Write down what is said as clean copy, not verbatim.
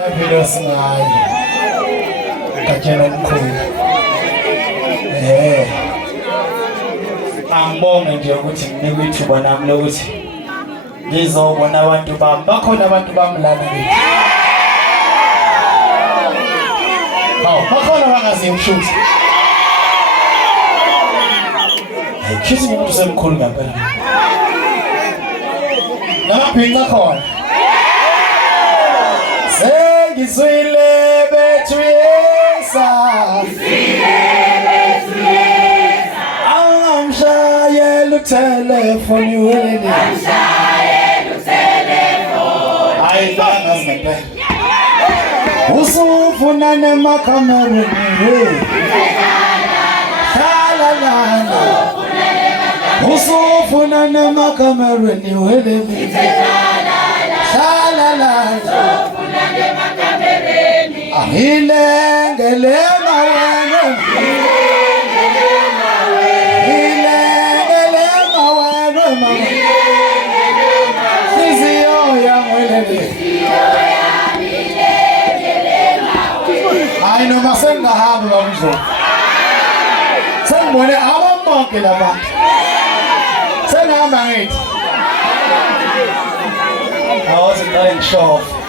Philo singayo katshela umkhulu angibonge nje ukuthi nginikwe ithuba nami lokuthi ngizobona abantu bami bakhona abantu bami lana ngithi bakhona bangaziyo mshuthi khithi umuntu semkhulu ngempela namabhinqa khona sengizwile bethu yesa angamshayela utelefoni wena ayibanga ngempela usufuna nemakhamera usufuna nemakhamera niwele Hilengele mawe Siziyo ya mwelele Ay no masenga habu bamzo Sengibone abambonke labantu Sengihamba ngithi I wasn't going to show off